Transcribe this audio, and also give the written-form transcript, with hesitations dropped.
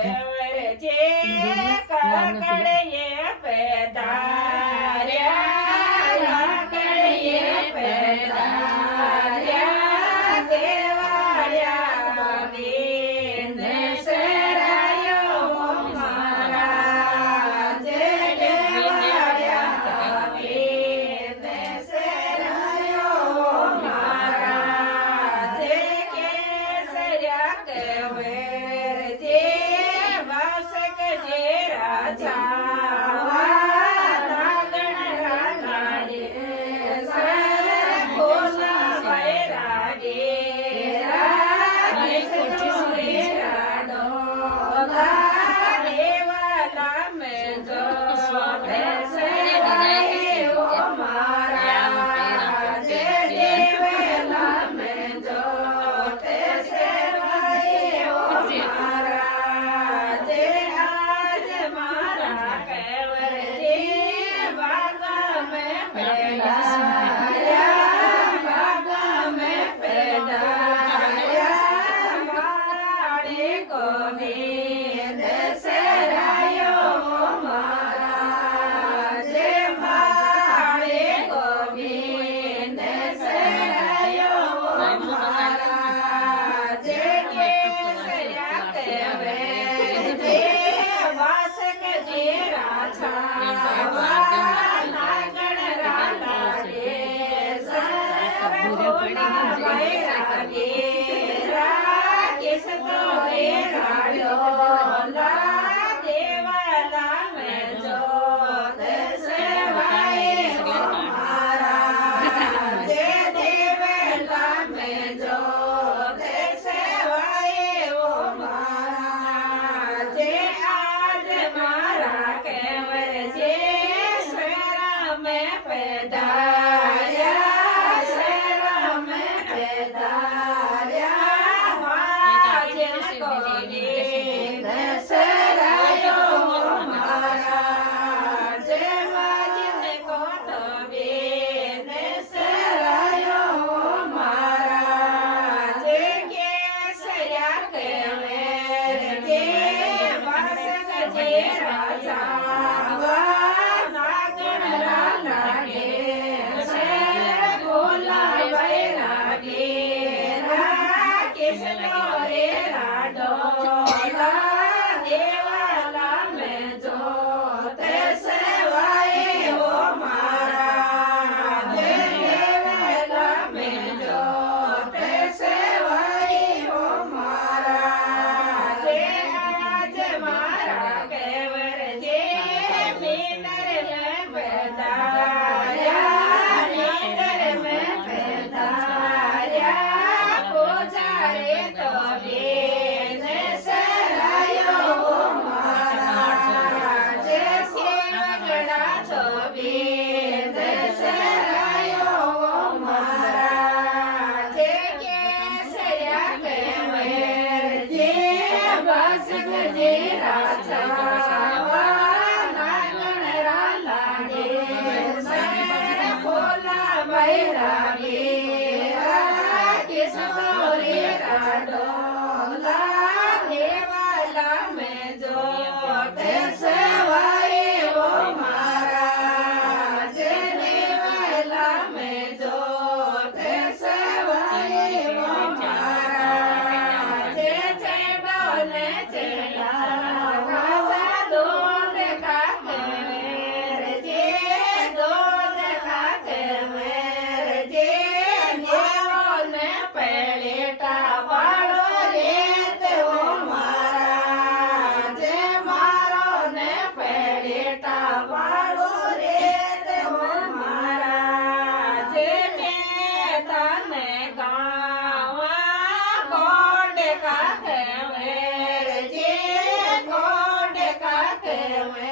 જે કાકડીએ પેધાર્યા કાકડીએ પેધાર્યા દેવાળ્યા ગોવિંદ શરાયો મારા જે દેવાળ્યા ગોવિંદ શરાયો મારા જે કેસર્યા કહેવે જે વાસક જે રાજા ગોવિંદ શરાયો મારા જે માળે ગોવિંદ શરાયો મારા જે કેસર્યા કહેવે જે વાસક જે રાજા નાગણ રાલા રે સર્વોના વૈરાગે દેવાલા મેં જોત સેવાય મારા જે દેવાલા મેં જોત સેવાય મારા જે આજ મારા કેવર જે શેરા મેં પેધાર્યા શેરા મેં પેધાર્યા ગોવિંદ શરાયો મારા જે વાજને કોટવીન શરાયો મારા જે કેસર્યા કહેવે જે વાસક જે રાજા નાગણ લાગે શેર ગોલા વૈરાગે કિસનો રે દેવાલા મેં જોત સેવાય ઓ મારા જે દેવાલા મેં જોત સેવાય ઓ મારા જે આજ મારા કેવર જે મીટર મેં પેધાર્યા મીટર મેં પેધાર્યા પૂજારે તો દેવાલા મેં જોત સેવાય ઓ મારા જે દેવાલા મેં જોત સેવાય ઓ મારા જે ચેડો ને ચેડા દોડ કાકર જે દોડ કાકર જે દેવો ને પેલેટા વાળો રે તેઓ મારા જે મારો ને પેલેટા વાળો રે તેઓ મારા જે તને ગાવા ગોડ કાકર જે ગોડ કાકર